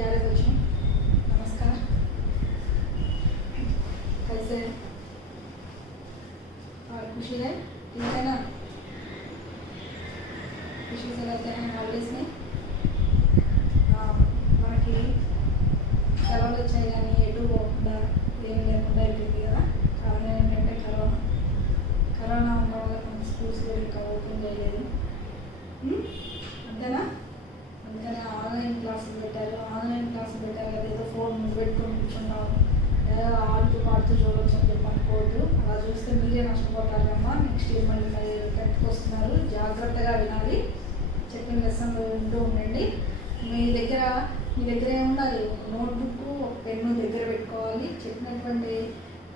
प्यारे बच्चों, नमस्कार। कैसे और खुशी है? ठीक है ना? खुशी से रहते हैं हॉलीडेज में। మనకి సెలవులు వచ్చాయి కానీ ఎటు పోకుండా ఏం లేకుండా అయిపోయింది కదా. కారణం ఏంటంటే కరోనా ఉన్న వల్ల మన స్కూల్స్ కూడా ఇంకా ఓపెన్ చేయలేదు, అంతేనా? అందుకని ఆన్లైన్ క్లాసులు పెట్టారు కదా, ఏదో ఫోన్ పెట్టుకొని కూర్చున్నాము, ఏదో ఆడుతూ పాడుతూ చూడవచ్చు అని చెప్పి అనుకోవద్దు. అలా చూస్తే మీరే నష్టపోతారమ్మా. నెక్స్ట్ ఇయర్ మళ్ళీ కరెక్ట్కి వస్తున్నారు, జాగ్రత్తగా వినాలి, చెప్పిన లెసన్లు వింటూ ఉండండి. మీ దగ్గర ఏముండాలి? ఒక నోట్బుక్, ఒక పెన్ను దగ్గర పెట్టుకోవాలి. చెప్పినటువంటి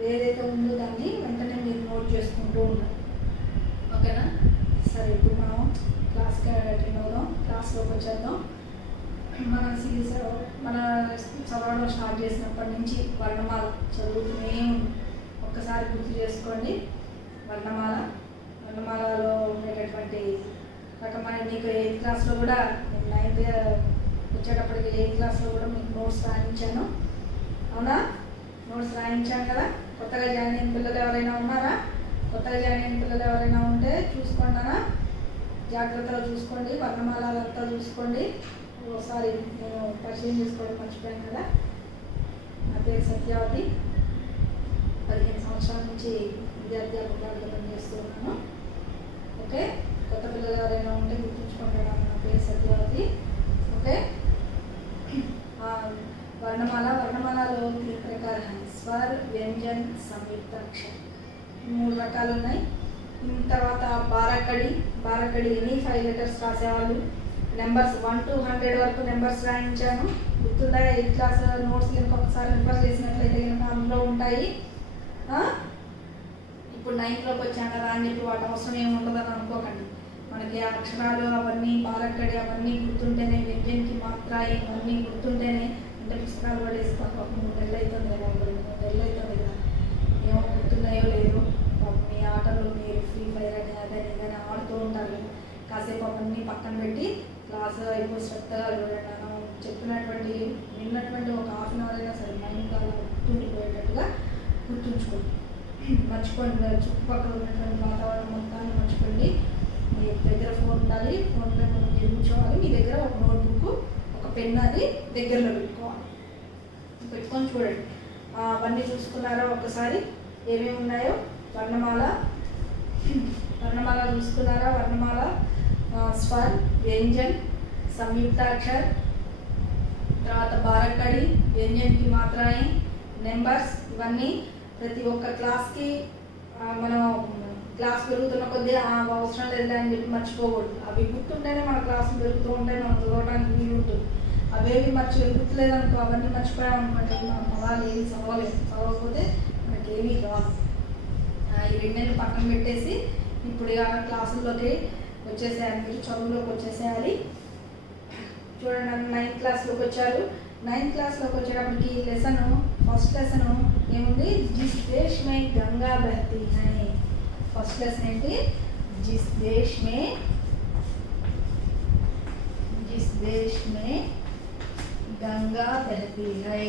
ఏదైతే ఉందో దాన్ని వెంటనే మీరు నోట్ చేసుకుంటూ ఉండాలి, ఓకేనా? సరే, ఇప్పుడు మనం క్లాస్కి అటెండ్ అవుదాం, క్లాస్లోకి వచ్చేద్దాం. మన చదవడం స్టార్ట్ చేసినప్పటి నుంచి వర్ణమాల చదువుతూనే ఉంది. ఒక్కసారి గుర్తు చేసుకోండి. వర్ణమాలలో ఉండేటటువంటి రకమైన మీకు 8th క్లాస్లో కూడా, నేను 9th వచ్చేటప్పటికి 8th క్లాస్లో కూడా మీకు నోట్స్ రాయించాను, అవునా? నోట్స్ రాయించాను కదా. కొత్తగా జాయిన్ అయిన పిల్లలు ఎవరైనా ఉన్నారా? కొత్తగా జాయిన్ అయిన పిల్లలు ఎవరైనా ఉంటే చూసుకోండి, జాగ్రత్తగా చూసుకోండి, వర్ణమాలంతా చూసుకోండి. ఒకసారి నేను పరిచయం చేసుకోవడం మర్చిపోయాను కదా. నా పేరు సత్యావతి, 15 సంవత్సరాల నుంచి విద్యార్థులుగా పనిచేస్తూ ఉన్నాను. ఓకే, కొత్త పిల్లలు ఎవరైనా ఉంటే గుర్తుంచుకుంటున్నాను, నా పేరు సత్యావతి. ఓకే, వర్ణమాలలో 3 ప్రకారం: స్వర్, వ్యంజన్, సంయుక్తాక్షర్. 3 రకాలు ఉన్నాయి. తర్వాత బారకడి ఎనీ 5 లెటర్స్ రాసేవాళ్ళు. నెంబర్స్ 1 to 100 వరకు నెంబర్స్ రాయించాను, గుర్తుందా? 8th క్లాస్ నోట్స్ కనుక ఒకసారి రిఫర్ చేసినట్లయితే కనుక అందులో ఉంటాయి. ఇప్పుడు 9thలోకి వచ్చాం కదా అని చెప్పి వాటి అవసరం ఏమి ఉండదని అనుకోకండి. మనకి అక్షరాలు అవన్నీ, బారకడి అవన్నీ గుర్తుంటేనే, వ్యంజన్కి మాత్రాయి అవన్నీ గుర్తుంటేనే, అంటే పుస్తకాలు పడేసి పాప 3 నెలలు అవుతుంది కదా, 3 నెలలు అవుతుంది కదా, ఏమో గుర్తున్నాయో లేదో. మీ ఆటలు మీరు ఫ్రీ ఫైర్ అని అదని ఇదని ఆడుతూ ఉంటారు కదా, కాసేపు అవన్నీ పక్కన పెట్టి క్లాస్ అయిపోయి శ్రద్ధగా చూడండి. మనం విన్నటువంటి ఒక హాఫ్ అన్ అవర్ అయినా సరే మైండ్గా గుర్తుండిపోయేటట్టుగా గుర్తుంచుకోండి. మర్చిపోండి, చుట్టుపక్కల ఉన్నటువంటి వాతావరణం మొత్తాన్ని మర్చిపోండి. మీ దగ్గర ఫోన్ ఉండాలి, ఫోన్లో మీరు కూర్చోవాలి, మీ దగ్గర ఒక నోట్బుక్, ఒక పెన్ అది దగ్గరలో పెట్టుకొని చూడండి. అవన్నీ చూసుకున్నారా? ఒక్కసారి ఏమేమి ఉన్నాయో వర్ణమాల చూసుకున్నారా? వర్ణమాల స్వర్, వ్యంజన్, సంయుక్తాక్షర్, తర్వాత బారకడి, వ్యంజన్కి మాత్రాయి, నెంబర్స్. ఇవన్నీ ప్రతి ఒక్క క్లాస్కి మనం క్లాస్ పెరుగుతున్న కొద్దీ అవసరం లేదు అని చెప్పి మర్చిపోకూడదు. అవి గుర్తుంటేనే మన క్లాసులు పెరుగుతూ ఉంటాయి, మనం చదవడానికి వీలు ఉంటుంది. అవేవి గుర్తులేదనుకో, అవన్నీ మర్చిపోయామనుకోండి, మనం పదాలు ఏమి చదవకపోతే మనకి ఏమీ కాదు. ఈ 2 నెలలు పక్కన పెట్టేసి ఇప్పుడు క్లాసుల్లోకి వచ్చేసేయాలి, మీరు చదువులోకి వచ్చేసేయాలి. చూడండి, 9th క్లాస్లోకి వచ్చారు. 9th క్లాస్లోకి వచ్చేటప్పటికి ఫస్ట్ లెసన్ ఏముంది? జిస్ దేశ్ మే గంగా బహతీ హై. ఫస్ట్ లెసన్ ఏంటి? జిస్ దేశ్ మే గంగా బహతీ హై.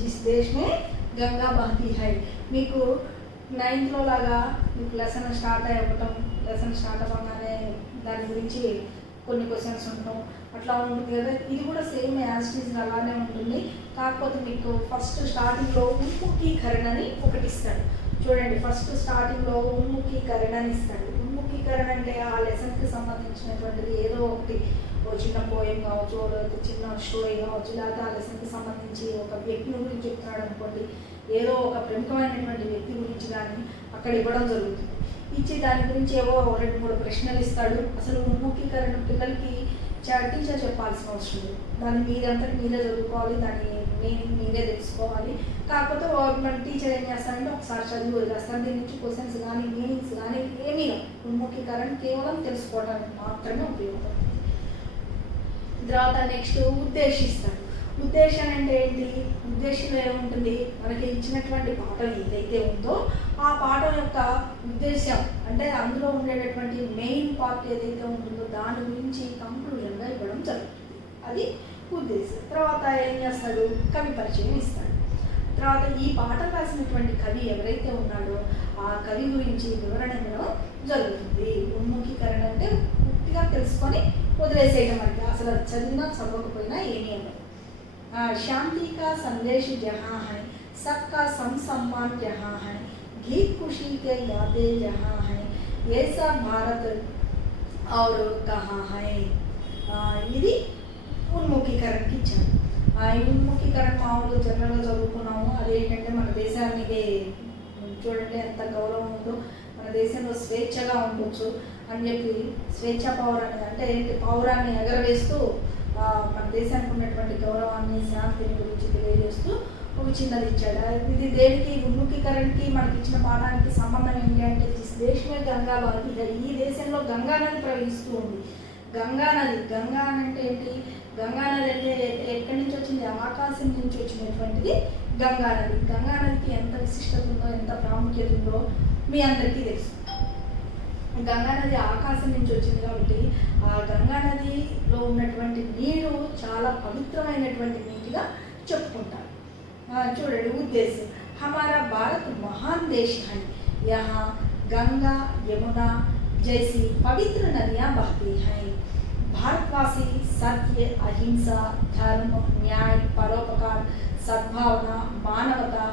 జిస్ దేశ్ మే గంగా బహతీ హై. మీకు 9thలో లాగా మీకు లెసన్ స్టార్ట్ అవ్వగానే దాని గురించి కొన్ని క్వశ్చన్స్ ఉండటం అట్లా ఉంటుంది కదా. ఇది కూడా సేమ్ యాజ్ ఇట్ ఈజ్ అలానే ఉంటుంది. కాకపోతే మీకు ఫస్ట్ స్టార్టింగ్లో ఉన్ముఖీకరణ అని ఒకటి ఇస్తాడు. చూడండి, ఫస్ట్ స్టార్టింగ్లో ఉన్ముఖీకరణ అని ఇస్తాడు. ఉన్ముఖీకరణ అంటే ఆ లెసన్కి సంబంధించినటువంటిది ఏదో ఒకటి, ఓ చిన్న పోయం కావచ్చు, లేకపోతే చిన్న స్టోరీ కావచ్చు, లేకపోతే ఆ లెసన్కి సంబంధించి ఒక వ్యక్తి గురించి చెప్తున్నాడు అనుకోండి, ఏదో ఒక ప్రముఖమైనటువంటి వ్యక్తి గురించి కానీ అక్కడ ఇవ్వడం జరుగుతుంది. ఇచ్చి దాని గురించి ఏవో 2-3 ప్రశ్నలు ఇస్తాడు. అసలు ఉన్ముఖీకరణ పిల్లలకి టీచర్ చెప్పాల్సిన అవసరం లేదు, దాన్ని మీరంతటి మీరే చదువుకోవాలి, దాన్ని మీరే తెలుసుకోవాలి. కాకపోతే మన టీచర్ ఏం చేస్తారంటే ఒకసారి చదివి వదిలేస్తారు. దీని నుంచి క్వశ్చన్స్ కానీ మీనింగ్స్ కానీ ఏమీ లేవు. ఉన్ముఖీకరణ కేవలం తెలుసుకోవడానికి మాత్రమే ఉపయోగపడుతుంది. తర్వాత నెక్స్ట్ ఉద్దేశిస్తాడు. ఉద్దేశం అంటే ఏంటి? ఉద్దేశం ఏముంటుంది? మనకి ఇచ్చినటువంటి పాఠం ఏదైతే ఉందో ఆ పాఠం యొక్క ఉద్దేశం అంటే అందులో ఉండేటటువంటి మెయిన్ పార్ట్ ఏదైతే ఉంటుందో దాని గురించి కంక్లూజన్గా ఇవ్వడం జరుగుతుంది. అది ఉద్దేశం. తర్వాత ఏం చేస్తాడు? కవి పరిచయం ఇస్తాడు. తర్వాత ఈ పాఠం రాసినటువంటి కవి ఎవరైతే ఉన్నాడో ఆ కవి గురించి వివరణ ఇవ్వడం జరుగుతుంది. ఉన్ముఖీకరణ అంటే పూర్తిగా తెలుసుకొని వదిలేసేయడం అంటే అసలు చదివినా చదవకపోయినా ఏమీ ఉండదు. शांति का संदेश जहाँ है, सबका सम्मान जहाँ है, गीत खुशी के यादें जहाँ है, ऐसा भारत और कहाँ है. ఇది ఉన్ముఖీకరణకి ఇచ్చాను. ఈ ఉన్ముఖీకరణ మామూలుగా జనరల్గా చదువుకున్నాము. అదేంటంటే మన దేశానికి చూడండి ఎంత గౌరవం ఉందో, మన దేశంలో స్వేచ్ఛగా ఉండొచ్చు అని చెప్పి స్వేచ్ఛ పౌరాన్ని అంటే ఏంటి పౌరాన్ని ఎగరవేస్తూ మన దేశానికి ఉన్నటువంటి గౌరవాన్ని శాంతిని గురించి తెలియజేస్తూ ఒక చిన్నది ఇచ్చాడు. ఇది దేనికి ఉన్ముఖీకరణకి మనకి ఇచ్చిన పాఠానికి సంబంధం ఏంటి అంటే దేశమే గంగా బాగి, ఈ దేశంలో గంగా నది ప్రవహిస్తూ ఉంది. గంగా నది అంటే ఏంటి? గంగా నది అంటే ఎక్కడి నుంచి వచ్చింది? ఆకాశం నుంచి వచ్చినటువంటిది గంగా నది. గంగా నదికి ఎంత విశిష్టత ఉందో, ఎంత ప్రాముఖ్యత ఉందో మీ అందరికీ తెలుసు. గంగా నది ఆకాశం నుంచి వచ్చింది కాబట్టి ఆ గంగా నదిలో ఉన్నటువంటి నీరు చాలా పవిత్రమైనటువంటి నీటిగా చెప్పుకుంటారు. చూడండి ఉద్దేశం, हमारा भारत महान देश है, यहाँ गंगा यमुना जैसी पवित्र नदियाँ बहती हैं. भारतवासी सत्य, अहिंसा, धर्म, न्याय, परोपकार, सद्भावना, मानवता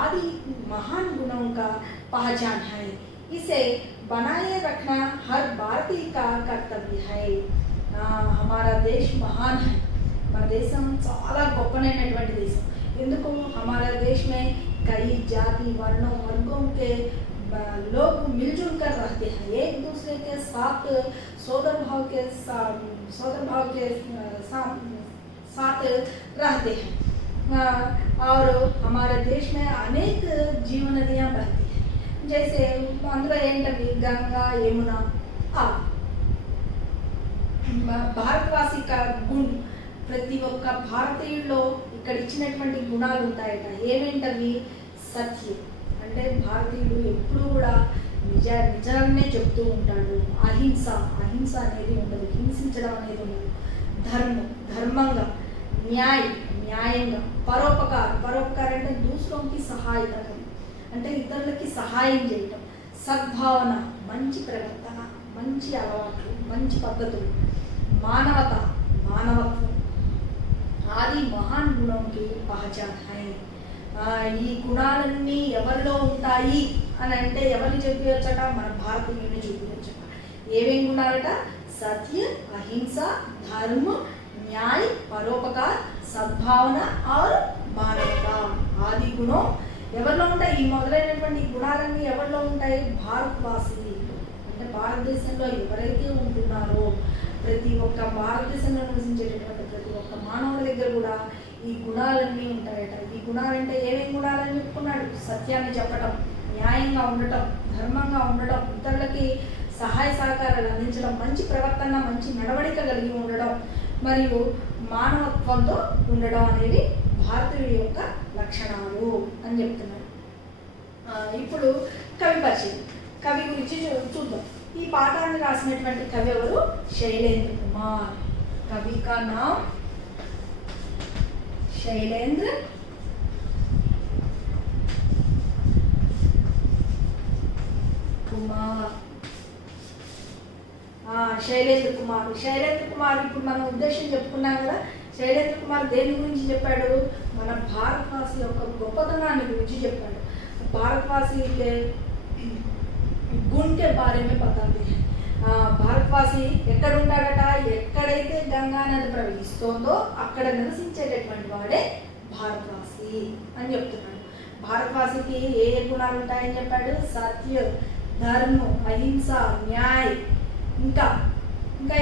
आदि महान गुणों का पहचान है. इसे बनाए रखना हर भारतीय का कर्तव्य है. हमारा देश महान है. మన దేశం చాలా గొప్పనైనటువంటి దేశం. ఎందుకు? हमारा देश में कई जाति वर्णों वर्गों के लोग मिलजुल कर रहते हैं, एक दूसरे के साथ सोदर भाव के साथ रहते हैं. और हमारे देश में अनेक जीवन नदियाँ बहती हैं. जैसे అందులో ఏంటవి? గంగా, యమున. భారతవాసి గుణ్ ప్రతి ఒక్క భారతీయుల్లో ఇక్కడ ఇచ్చినటువంటి గుణాలు ఉంటాయట. ఏమేంటవి? సత్యం అంటే భారతీయుడు ఎప్పుడూ కూడా నిజాన్నే చెప్తూ ఉంటాడు. అహింస అనేది ఉండదు, హింసించడం అనేది ఉండదు. ధర్మంగా, న్యాయంగా. పరోపకారం అంటే దూసరోంకి సహాయత అంటే ఇతరులకి సహాయం చేయటం. సద్భావన మంచి ప్రవర్తన, మంచి అలవాట్లు, మంచి పద్ధతులు. మానవత్వం ఆది మహాన్ గుణంకి పహచాన్ హై. ఈ గుణాలన్నీ ఎవరిలో ఉంటాయి అని అంటే ఎవరిని చూపించట? మన భారతీయుని చూపించట. ఏమేం గుణాలట? సత్య, అహింస, ధర్మ, న్యాయ, పరోపకార్, సద్భావన ఆర్ మానవత. ఆది గుణం ఎవరిలో ఉంటాయి? ఈ మొదలైనటువంటి గుణాలన్నీ ఎవరిలో ఉంటాయి? భారతవాసి అంటే భారతదేశంలో ఎవరైతే ఉంటున్నారో ప్రతి ఒక్క భారతదేశంలో నివసించేటటువంటి ప్రతి ఒక్క మానవుడి దగ్గర కూడా ఈ గుణాలన్నీ ఉంటాయట. ఈ గుణాలంటే ఏమేమి గుణాలని చెప్పుకున్నాడు? సత్యాన్ని చెప్పడం, న్యాయంగా ఉండటం, ధర్మంగా ఉండటం, ఇతరులకి సహాయ సహకారాలు అందించడం, మంచి ప్రవర్తన, మంచి నడవడిక కలిగి ఉండడం, మరియు మానవత్వంతో ఉండడం అనేవి భారతీయుడి యొక్క లక్షణాలు అని చెప్తున్నారు. ఇప్పుడు కవి పరిచయం. కవి గురించి చూద్దాం. ఈ పాఠాన్ని రాసినటువంటి కవి ఎవరు? శైలేంద్ర కుమార్. కవి కా నామ్ శైలేంద్ర కుమార్. శైలేంద్ర కుమార్ ఇప్పుడు మనం ఉద్దేశం చెప్పుకున్నాం కదా. శైలేంద్ర కుమార్ దేని గురించి చెప్పాడు? మన భారతవాసి యొక్క గొప్పతనాన్ని గురించి చెప్పాడు. భారతవాసి गुण के बारे में बताते हैं. భారతవాసి ఎక్కడ ఉంటాడట? ఎక్కడైతే గంగా నది ప్రవహిస్తోందో అక్కడ నివసించేటటువంటి వాడే భారతవాసి అని చెప్తున్నాడు. భారతవాసికి ఏ గుణాలు ఉంటాయని చెప్పాడు? సత్య, ధర్మ, అహింస, న్యాయ, ఇంకా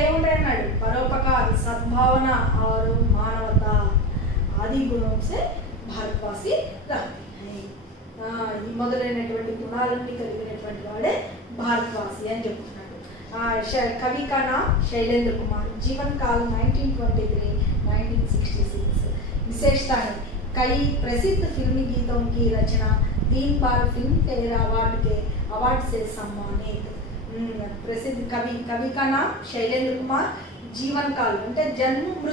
ఏముంటాయన్నాడు? పరోపకార్, సద్భావన और मानवता आदि गुणों से भारतवासी रहते हैं. ఈ మొదలైనటువంటి గుణాలన్నీ కలిగినటువంటి వాడే భారతవాసి అని చెప్తున్నాడు. కవి కా నామ్ శైలేంద్ర కుమార్. జీవన్ కాలం 1923-1966. विशेषताएं, कई प्रसिद्ध फिल्मी गीतों की रचना, 3 बार फिल्म फेयर अवार्ड से सम्मानित। प्रसिद्ध कवि का नाम शैलेंद्र कुमार, जीवन काल అంటే జన్మ ఇప్పుడు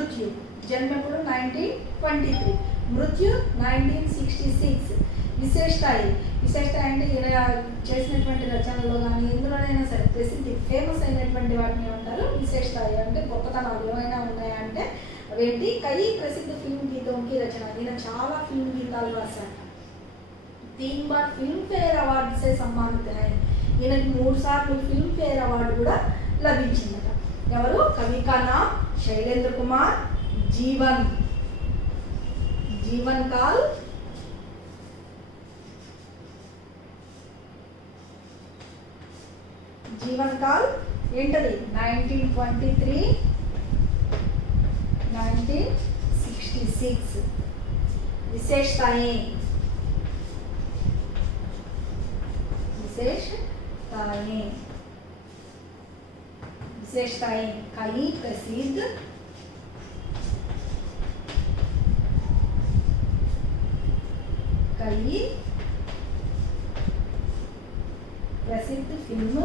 1923, మృత్యు 1966। విశేషత అంటే ఈయన చేసినటువంటి రచనల్లో కానీ ఎందులోనైనా సరే ప్రసిద్ధి ఫేమస్ అయినటువంటి వాటిని ఏమంటారు విశేషత అంటే గొప్పతనాలు ఏమైనా ఉన్నాయా అంటే అవేంటి కై ప్రసిద్ధ ఫిల్మ్ గీతంకి రచన, ఈయన చాలా ఫిల్మ్ గీతాలు రాశారు। 3 बार फिल्म फेयर अवार्ड से सम्मानित है, ఈయనకి 3 సార్లు ఫిల్మ్ ఫేర్ అవార్డు కూడా లభించిందట। ఎవరు? కవి కా నామ్ శైలేంద్ర కుమార్, जीवन काल ఏంటది 1923 1966। विशेषताएं कई प्रसिद्ध फिल्म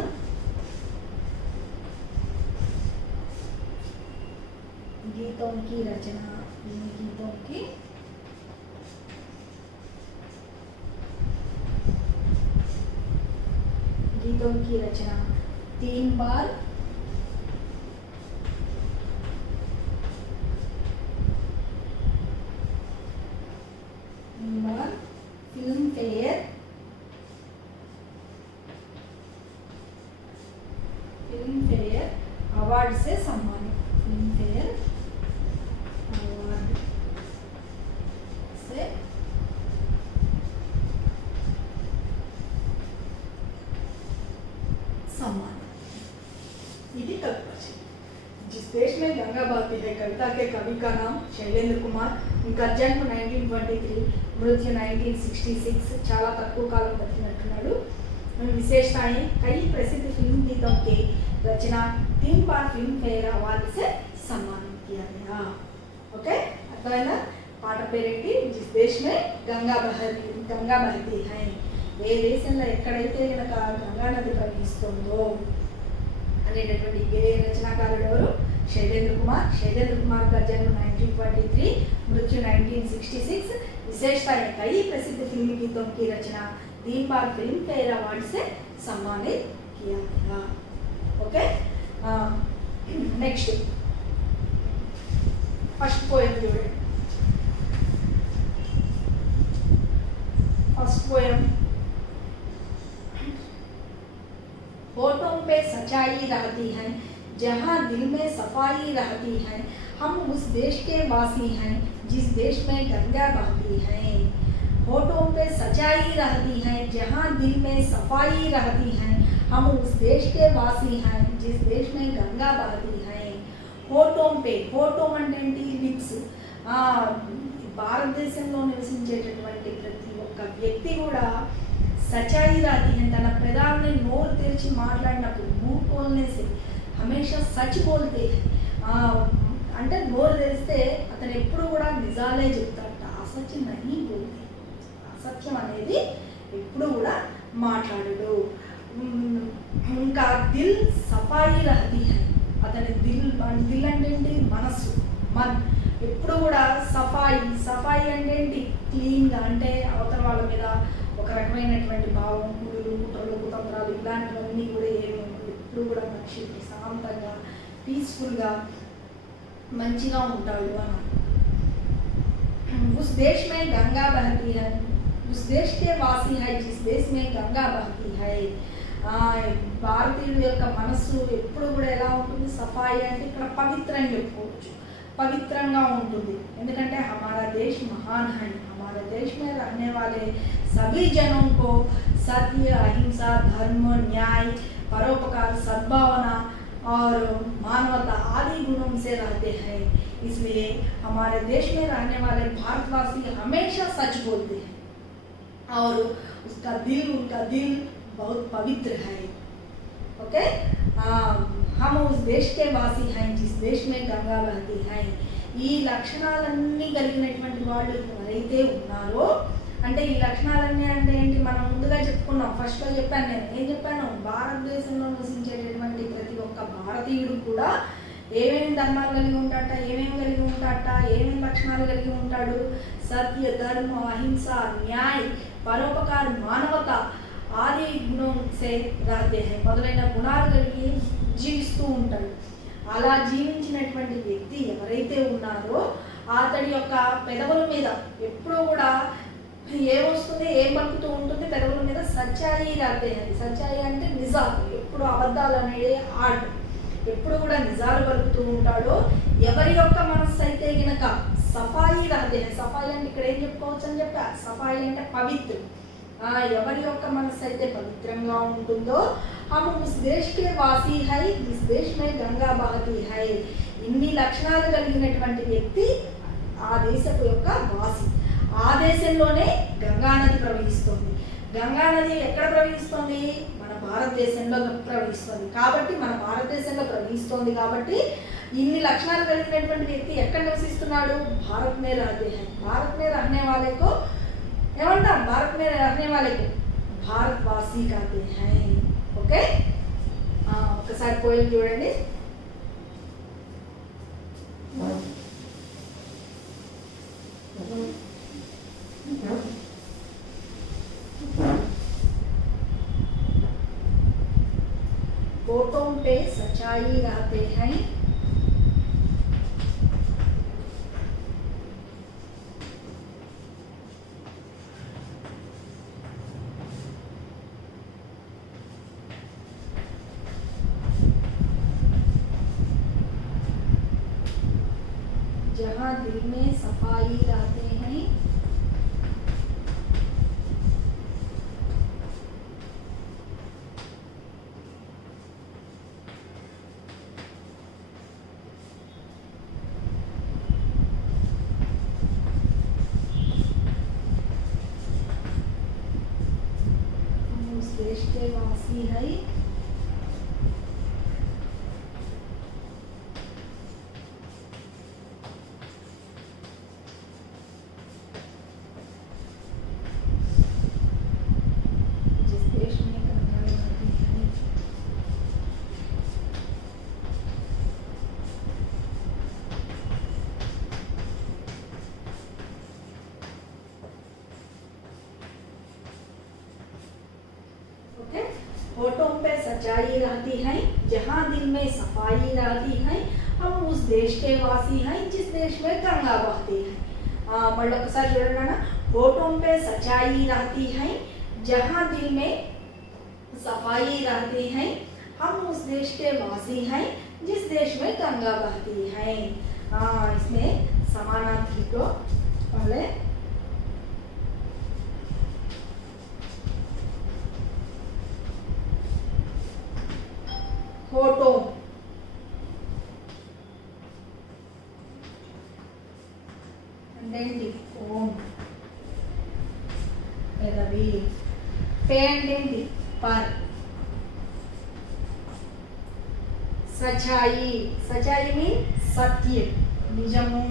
गीतों की रचना, गीतों की रचना 3 बार फिल्म फेयर अवार्ड से सम्मानित। फिल्म फेयर अवार्ड से सम्मानित। जिस देश में गंगा बहती है कविता के कवि का नाम शैलेंद्र कुमार, उनका जन्म 1923, मृत्यु 1966। చాలా తక్కువ కాలం బతికినట్టున్నాడు। विशेषताएं, कई प्रसिद्ध फिल्म गीतों की रचना, 3 बार फिल्म फेयर अवार्ड से सम्मानित किया गया। ओके, अर्थమైనా పాట పేరేంటి? जिस देश में गंगा बहती है, ఏ దేశంలో ఎక్కడైతే కనుక గంగా నది ప్రవహిస్తుందో అనేటటువంటి గేయ రచనాకారుడు ఎవరు? शैलेंद्र कुमार का जन्म 1923, मृत्यु 1966। विशेषताएं, कई प्रसिद्ध फिल्मी गीतों की रचना, 3 बार फिल्म फेयर अवार्ड से सम्मानित किया गया। ओके, नेक्स्ट फर्स्ट पोएम जोड़े। फर्स्ट पोएम, होठों पे सच्चाई रहती है, जहाँ दिल में सफाई रहती है, हम उस देश के वासी हैं जिस देश में गंगा बहती है। होठों पे सच्चाई रहती है, जहाँ दिल में सफाई रहती है, हम उस देश के वासी हैं जिस देश में गंगा बहती है। होठों అంటే లిప్స్। భారతదేశంలో నివసించేటటువంటి ప్రతి ఒక్క వ్యక్తి కూడా సచాయి రాతి है, తన పెదాలని నోరు తెరిచి మాట్లాడినప్పుడు मुंह बोलने से हमेशा सच बोलते हैं। అంటే నోరు తెరిస్తే అతను ఎప్పుడు కూడా నిజాలే చెప్తాడట, అసత్యం नहीं बोलते। అసత్యం అనేది ఎప్పుడు కూడా మాట్లాడడు। उनका दिल सफाई रहती है, అతని దిల్ అంటే ఏంటి? మనస్సు, మన్ ఎప్పుడు కూడా సఫాయి అంటే ఏంటి? క్లీన్గా, అంటే అవతల వాళ్ళ మీద ఒక రకమైనటువంటి భావం, కుట్రలు కుతంత్రాలు ఇలాంటివన్నీ కూడా ఏమి ఎప్పుడు కూడా మనిషి ప్రశాంతంగా పీస్ఫుల్గా మంచిగా ఉంటాడు అని। उस देश में गंगा बहती है, उस देश के वासी है जिस देश में गंगा बहती है। భారతీయుల యొక్క మనస్సు ఎప్పుడు కూడా ఎలా ఉంటుంది? సఫాయి అంటే ఇక్కడ పవిత్రంగా చెప్పుకోవచ్చు, పవిత్రంగా ఉంటుంది। ఎందుకంటే हमारा देश महान है, हमारे देश में रहने वाले सभी जनों को सत्य, अहिंसा, धर्म, न्याय, परोपकार, सद्भावना और मानवता आदि गुणों से रहते हैं। इसलिए हमारे देश में रहने वाले भारतवासी हमेशा सच बोलते हैं और उनका दिल बहुत पवित्र है। ओके, हम उस देश के वासी हैं जिस देश में गंगा बहती है। ఈ లక్షణాలన్నీ కలిగినటువంటి వాళ్ళు ఎవరైతే ఉన్నారో, అంటే ఈ లక్షణాలన్నీ అంటే ఏంటి, మనం ముందుగా చెప్పుకున్నాం. ఫస్ట్లో చెప్పాను, నేను ఏం చెప్పాను, భారతదేశంలో నివసించేటటువంటి ప్రతి ఒక్క భారతీయుడు కూడా ఏమేమి ధర్మాలు కలిగి ఉంటాట, ఏమేమి లక్షణాలు కలిగి ఉంటాడు, సత్య, ధర్మ, అహింస, న్యాయ, పరోపకార, మానవత ఆది గుణం సే రాతే హై మొదలైన గుణాలు కలిగి జీవిస్తూ ఉంటాడు. అలా జీవించినటువంటి వ్యక్తి ఎవరైతే ఉన్నారో అతడి యొక్క పెదవుల మీద ఎప్పుడూ కూడా ఏమొస్తుంది, ఏం పలుకుతూ ఉంటుంది, పెదవుల మీద సచ్చాయి రాతే హై. సచ్చాయి అంటే నిజాలు, ఎప్పుడు అబద్ధాలు అనేది ఆడు, ఎప్పుడు కూడా నిజాలు పలుకుతూ ఉంటాడో. ఎవరి యొక్క మనస్సు అయితే గనక సఫాయి రాతే హై, సఫాయి అంటే ఇక్కడ ఏం చెప్పుకోవచ్చు అని చెప్పా, సఫాయి అంటే పవిత్ర. ఎవరి యొక్క మనస్సు అయితే పవిత్రంగా ఉంటుందో, हम उस देश के वासी है जिस देश में गंगा बहती है. ఇన్ని లక్షణాలు కలిగినటువంటి వ్యక్తి ఆ దేశపు యొక్క వాసి. ఆ దేశంలోనే గంగా నది ప్రవహిస్తుంది. గంగా నది ఎక్కడ ప్రవహిస్తుంది, మన భారతదేశంలో ప్రవహిస్తుంది. కాబట్టి మన భారతదేశంలో ప్రవహిస్తుంది కాబట్టి ఇన్ని లక్షణాలు కలిగినటువంటి వ్యక్తి ఎక్కడ నివసిస్తున్నాడు, భారత్ మే రహతే హై. భారత్ మే రహనే వాలేకో ఏమంటాం, భారత్ మే రహనే వాలేకో భారత్ వాసి కాతే హై. ఓకే, ఒకసారి పోయిన చూడండి. होठों पे सच्चाई रहते हैं, जहाँ दिल में सफाई रहते हैं, उस देश के वासी है. होठों पे सच्चाई रहती है, जहाँ दिल में सफाई रहती है, हम उस देश के वासी हैं जिस देश में गंगा बहती है. मళ్ళీ ఒకసారి చూడండి. होठों पे सच्चाई रहती है, जहाँ दिल में सफाई रहती है, हम उस देश के वासी हैं जिस देश में गंगा बहती है. इसमें समानार्थी को पहले होठों అంటే ఓం, పెదవి, పే అంటే పర్, సచాయి, సచాయి మీన్ సత్యం, నిజము.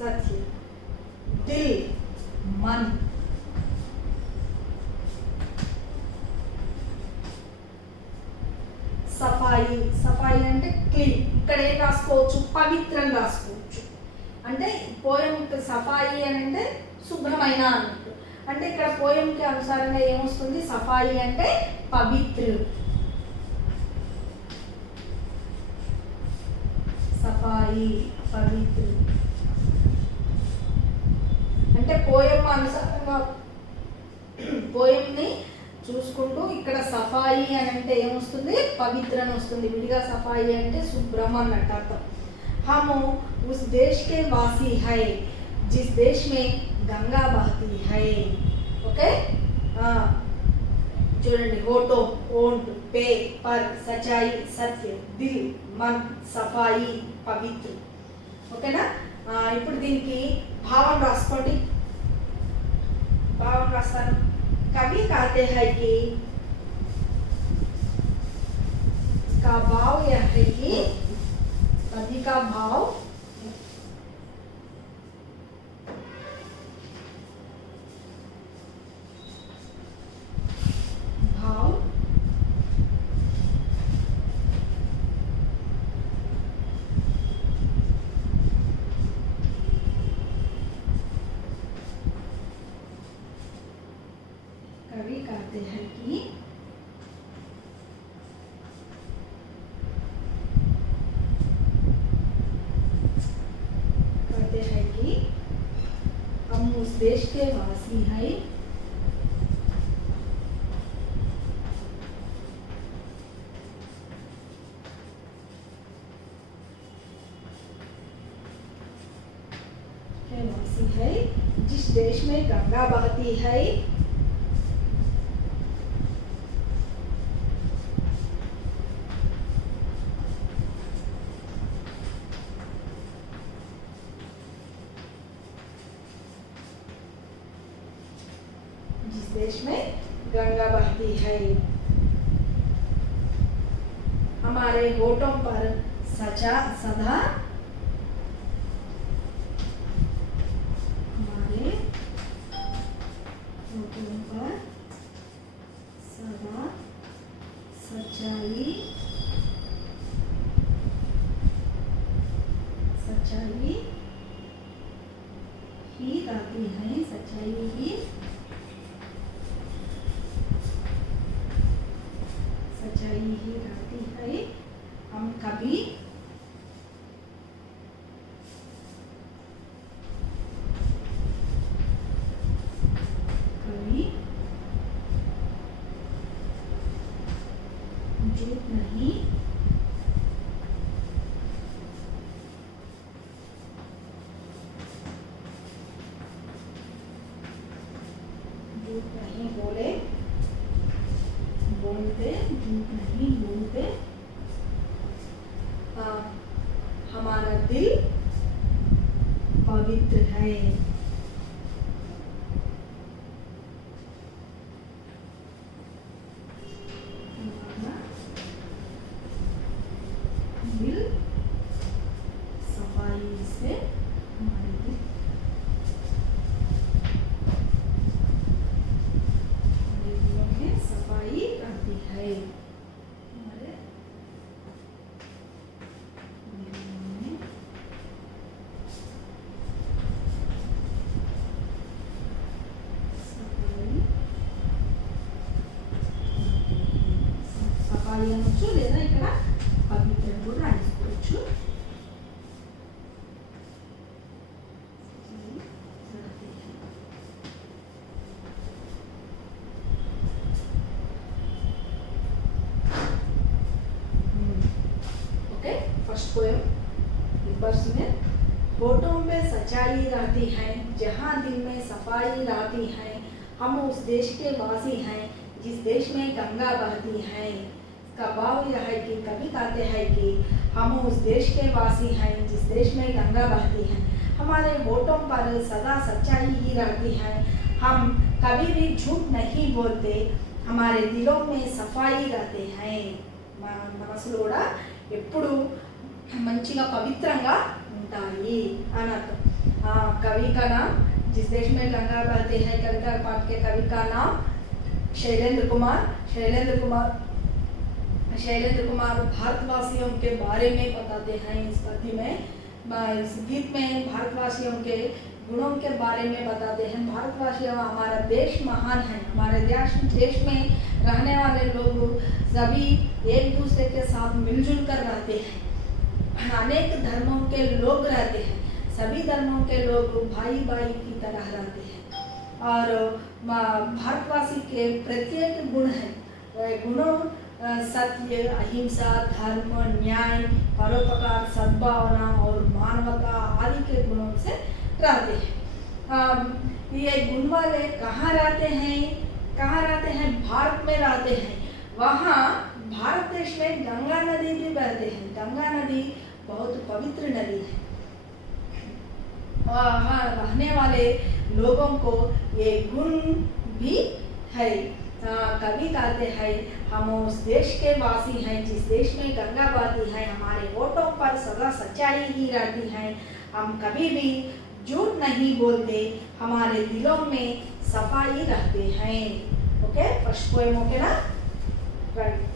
సత్యం. దిల్ मन, సఫాయి, సఫాయి అంటే క్లీన్. ఇక్కడ ఏం రాసుకోవచ్చు, పవిత్రం రాసుకోవచ్చు. అంటే పోయం సఫాయి అని అంటే శుభ్రమైన అన్నట్టు. అంటే ఇక్కడ పోయంకి అనుసారంగా ఏమొస్తుంది, సఫాయి అంటే పవిత్ర, సఫాయి పవిత్ర. అంటే పోయం అనుసారంగా పోయంని చూసుకుంటూ ఇక్కడ సఫాయి అని అంటే ఏమొస్తుంది, పవిత్ర అని వస్తుంది. విడిగా సఫాయి అంటే శుభ్రం అన్నట్టు అర్థం. हम उस देश के वासी है जिस देश में गंगा बहती है. ఓకే, చూడండి. హోటో, ఓంట్, పే, పర్, సచాయి, సత్య, దిల్, మన్, సఫాయి, పవిత్ర. ఓకేనా. ఇప్పుడు దీనికి భావం రాసుకోండి. భావం రాస్తాను. कवि कहते हैं कि इसका भाव यह है कि कवि का भाव कवि कहते हैं कि हम उस देश के वासी हैं वासी है जिस देश में गंगा बहती है देश में गंगा बहती है। हमारे होठों पर सदा हमारे होठों पर सदा सच्चाई ही गाती है, सच्चाई ही गाती है। हम कभी झूठ नहीं बोलते, झूठ नहीं बोलते। हमारा दिल पवित्र है। हमारा दिल सफाई से हमारे दिल सफाई रहती है। हमारे సఫాయి అనొచ్చు లేదా ఇక్కడ పవిత్రం కూడా రాసుకోవచ్చు। ओके, फर्स्ट पोएम रिवर्स में। होठों में सच्चाई रहती है, जहाँ दिल में सफाई रहती है। हम उस देश के वासी हैं जिस देश में गंगा बहती है। इसका भाव यह है कि कवि कहते हैं कि हम उस देश के वासी हैं जिस देश में गंगा बहती है। हमारे होठों पर सदा सच्चाई ही रहती है। हम कभी भी झूठ नहीं बोलते। हमारे दिलों में सफाई रहते हैं। మనసులో కూడా ఎప్పుడు మంచిగా పవిత్రంగా ఉంటాయి అని అర్థం। कवि का नाम जिस देश में गंगा बहती है, कविता पाठ के कवि का नाम शैलेंद्र कुमार भारतवासियों के बारे में बताते हैं। इस पद्य में, इस गीत में भारतवासियों के गुणों के बारे में बताते हैं। भारतवासी हमारा देश महान है। हमारे देश में रहने वाले लोग सभी एक दूसरे के साथ मिलजुल कर रहते हैं। अनेक धर्मों के लोग रहते हैं। सभी धर्मों के लोग भाई भाई की तरह रहते हैं। और भारतवासी के प्रत्येक गुण हैं। गुणों सत्य, अहिंसा, धर्म, न्याय, परोपकार, सद्भावना और मानवता आदि के गुणों से रहते हैं। ये गुण वाले कहाँ रहते हैं? भारत में रहते हैं। वहाँ भारत देश में गंगा नदी भी बहते हैं। गंगा नदी बहुत पवित्र नदी है। वहाँ रहने वाले लोगों को ये गुण भी है। कवि कहते हैं हम उस देश के वासी हैं जिस देश में गंगा बहती है, हमारे होठों पर सदा सच्चाई ही रहती है, हम कभी भी झूठ नहीं बोलते, हमारे दिलों में सफाई रहते हैं। ओके, फर्स्ट पोएम ओके ना, राइट।